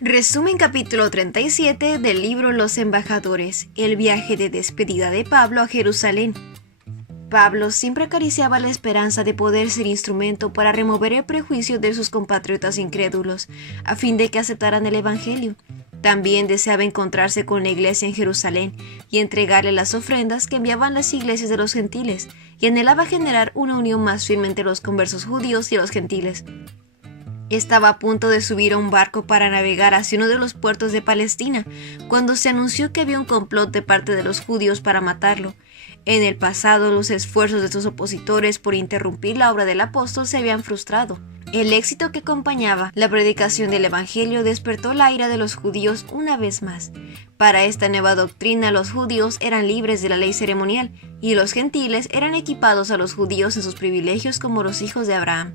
Resumen capítulo 37 del libro Los Embajadores, el viaje de despedida de Pablo a Jerusalén. Pablo siempre acariciaba la esperanza de poder ser instrumento para remover el prejuicio de sus compatriotas incrédulos, a fin de que aceptaran el Evangelio. También deseaba encontrarse con la iglesia en Jerusalén y entregarle las ofrendas que enviaban las iglesias de los gentiles, y anhelaba generar una unión más firme entre los conversos judíos y los gentiles. Estaba a punto de subir a un barco para navegar hacia uno de los puertos de Palestina, cuando se anunció que había un complot de parte de los judíos para matarlo. En el pasado, los esfuerzos de sus opositores por interrumpir la obra del apóstol se habían frustrado. El éxito que acompañaba la predicación del Evangelio despertó la ira de los judíos una vez más. Para esta nueva doctrina, los judíos eran libres de la ley ceremonial, y los gentiles eran equipados a los judíos en sus privilegios como los hijos de Abraham.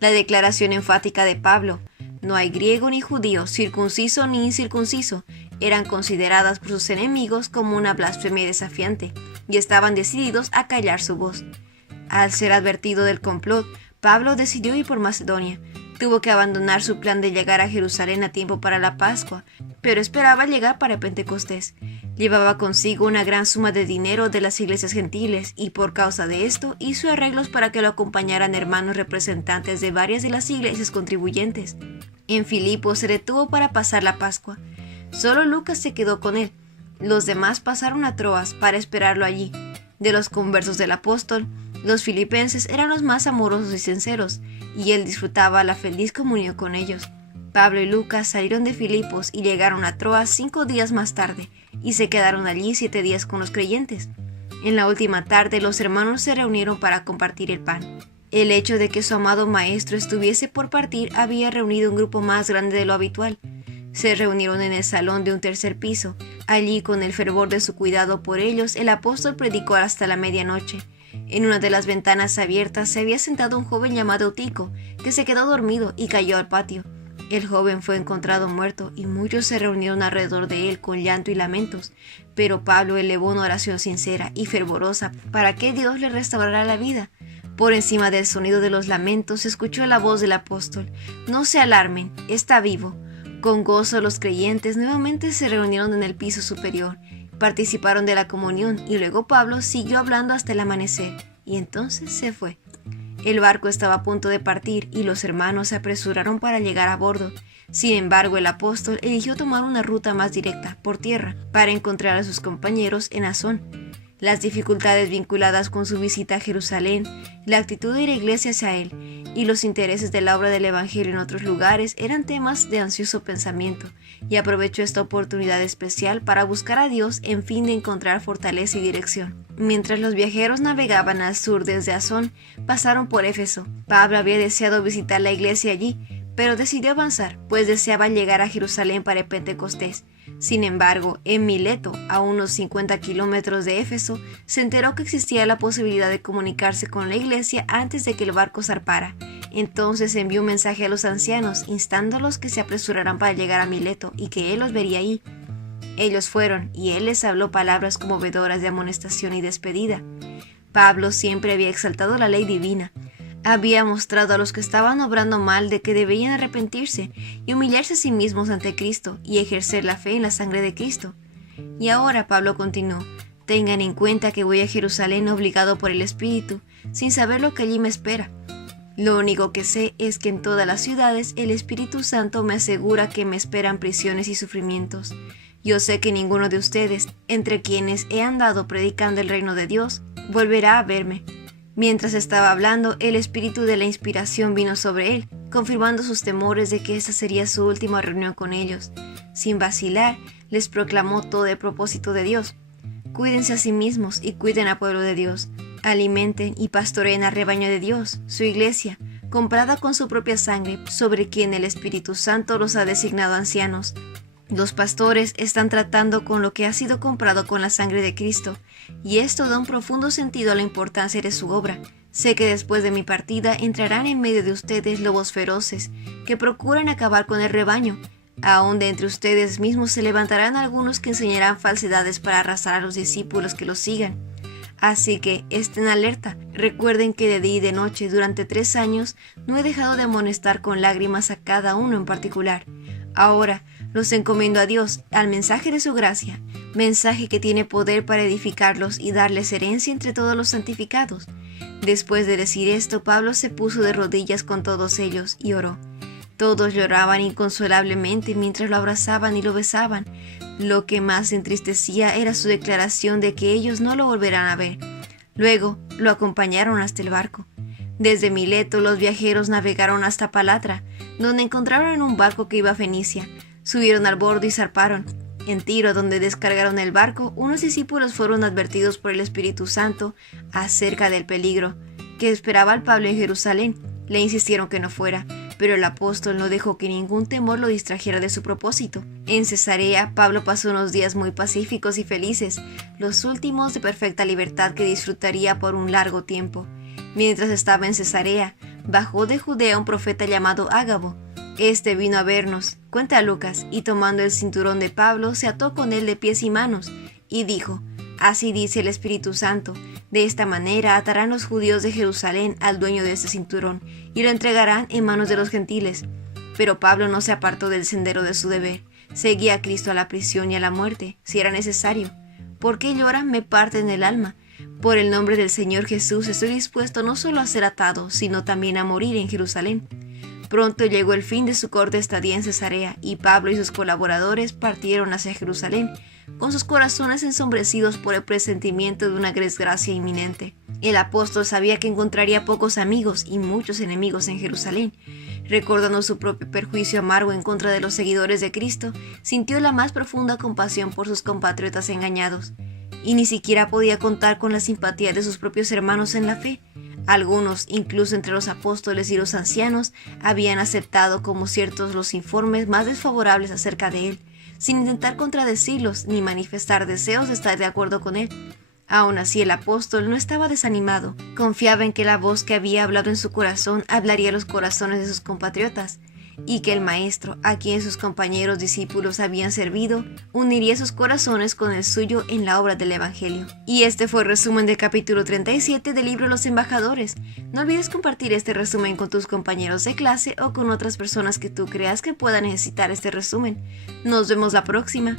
La declaración enfática de Pablo, no hay griego ni judío, circunciso ni incircunciso, eran consideradas por sus enemigos como una blasfemia desafiante, y estaban decididos a callar su voz. Al ser advertido del complot, Pablo decidió ir por Macedonia. Tuvo que abandonar su plan de llegar a Jerusalén a tiempo para la Pascua, pero esperaba llegar para Pentecostés. Llevaba consigo una gran suma de dinero de las iglesias gentiles y por causa de esto hizo arreglos para que lo acompañaran hermanos representantes de varias de las iglesias contribuyentes. En Filipos se detuvo para pasar la Pascua. Solo Lucas se quedó con él. Los demás pasaron a Troas para esperarlo allí. De los conversos del apóstol, los filipenses eran los más amorosos y sinceros, y él disfrutaba la feliz comunión con ellos. Pablo y Lucas salieron de Filipos y llegaron a Troas 5 días más tarde, y se quedaron allí 7 días con los creyentes. En la última tarde los hermanos se reunieron para compartir el pan. El hecho de que su amado maestro estuviese por partir había reunido un grupo más grande de lo habitual. Se reunieron en el salón de un tercer piso. Allí, con el fervor de su cuidado por ellos, el apóstol predicó hasta la medianoche. En una de las ventanas abiertas se había sentado un joven llamado Eutico, que se quedó dormido y cayó al patio. El joven fue encontrado muerto y muchos se reunieron alrededor de él con llanto y lamentos, pero Pablo elevó una oración sincera y fervorosa para que Dios le restaurara la vida. Por encima del sonido de los lamentos se escuchó la voz del apóstol: «No se alarmen, está vivo». Con gozo los creyentes nuevamente se reunieron en el piso superior, participaron de la comunión y luego Pablo siguió hablando hasta el amanecer y entonces se fue. El barco estaba a punto de partir y los hermanos se apresuraron para llegar a bordo. Sin embargo, el apóstol eligió tomar una ruta más directa, por tierra, para encontrar a sus compañeros en Asón. Las dificultades vinculadas con su visita a Jerusalén, la actitud de la iglesia hacia él y los intereses de la obra del Evangelio en otros lugares eran temas de ansioso pensamiento, y aprovechó esta oportunidad especial para buscar a Dios en fin de encontrar fortaleza y dirección. Mientras los viajeros navegaban al sur desde Asón, pasaron por Éfeso. Pablo había deseado visitar la iglesia allí, pero decidió avanzar, pues deseaba llegar a Jerusalén para el Pentecostés. Sin embargo, en Mileto, a unos 50 kilómetros de Éfeso, se enteró que existía la posibilidad de comunicarse con la iglesia antes de que el barco zarpara. Entonces envió un mensaje a los ancianos, instándolos que se apresuraran para llegar a Mileto y que él los vería ahí. Ellos fueron, y él les habló palabras conmovedoras de amonestación y despedida. Pablo siempre había exaltado la ley divina. Había mostrado a los que estaban obrando mal de que debían arrepentirse y humillarse a sí mismos ante Cristo y ejercer la fe en la sangre de Cristo. Y ahora Pablo continuó: tengan en cuenta que voy a Jerusalén obligado por el Espíritu, sin saber lo que allí me espera. Lo único que sé es que en todas las ciudades el Espíritu Santo me asegura que me esperan prisiones y sufrimientos. Yo sé que ninguno de ustedes, entre quienes he andado predicando el reino de Dios, volverá a verme. Mientras estaba hablando, el espíritu de la inspiración vino sobre él, confirmando sus temores de que esta sería su última reunión con ellos. Sin vacilar, les proclamó todo el propósito de Dios. Cuídense a sí mismos y cuiden al pueblo de Dios. Alimenten y pastoreen al rebaño de Dios, su iglesia, comprada con su propia sangre, sobre quien el Espíritu Santo los ha designado ancianos. Los pastores están tratando con lo que ha sido comprado con la sangre de Cristo, y esto da un profundo sentido a la importancia de su obra. Sé que después de mi partida entrarán en medio de ustedes lobos feroces, que procuran acabar con el rebaño. Aún de entre ustedes mismos se levantarán algunos que enseñarán falsedades para arrasar a los discípulos que los sigan. Así que estén alerta. Recuerden que de día y de noche durante 3 años no he dejado de amonestar con lágrimas a cada uno en particular. Ahora, los encomendó a Dios, al mensaje de su gracia, mensaje que tiene poder para edificarlos y darles herencia entre todos los santificados. Después de decir esto, Pablo se puso de rodillas con todos ellos y oró. Todos lloraban inconsolablemente mientras lo abrazaban y lo besaban. Lo que más entristecía era su declaración de que ellos no lo volverán a ver. Luego lo acompañaron hasta el barco. Desde Mileto los viajeros navegaron hasta Palatra, donde encontraron un barco que iba a Fenicia. Subieron al bordo y zarparon. En Tiro, donde descargaron el barco, unos discípulos fueron advertidos por el Espíritu Santo acerca del peligro que esperaba al Pablo en Jerusalén. Le insistieron que no fuera, pero el apóstol no dejó que ningún temor lo distrajera de su propósito. En Cesarea, Pablo pasó unos días muy pacíficos y felices, los últimos de perfecta libertad que disfrutaría por un largo tiempo. Mientras estaba en Cesarea, bajó de Judea un profeta llamado Ágabo. Este vino a vernos, cuenta Lucas, y tomando el cinturón de Pablo, se ató con él de pies y manos, y dijo: Así dice el Espíritu Santo, de esta manera atarán los judíos de Jerusalén al dueño de este cinturón, y lo entregarán en manos de los gentiles. Pero Pablo no se apartó del sendero de su deber, seguía a Cristo a la prisión y a la muerte, si era necesario. ¿Por qué lloran? Me parten el alma. Por el nombre del Señor Jesús estoy dispuesto no solo a ser atado, sino también a morir en Jerusalén. Pronto llegó el fin de su corta estadía en Cesarea, y Pablo y sus colaboradores partieron hacia Jerusalén, con sus corazones ensombrecidos por el presentimiento de una desgracia inminente. El apóstol sabía que encontraría pocos amigos y muchos enemigos en Jerusalén. Recordando su propio perjuicio amargo en contra de los seguidores de Cristo, sintió la más profunda compasión por sus compatriotas engañados, y ni siquiera podía contar con la simpatía de sus propios hermanos en la fe. Algunos, incluso entre los apóstoles y los ancianos, habían aceptado como ciertos los informes más desfavorables acerca de él, sin intentar contradecirlos ni manifestar deseos de estar de acuerdo con él. Aún así, el apóstol no estaba desanimado. Confiaba en que la voz que había hablado en su corazón hablaría a los corazones de sus compatriotas, y que el Maestro, a quien sus compañeros discípulos habían servido, uniría sus corazones con el suyo en la obra del Evangelio. Y este fue el resumen del capítulo 37 del libro Los Embajadores. No olvides compartir este resumen con tus compañeros de clase o con otras personas que tú creas que puedan necesitar este resumen. Nos vemos la próxima.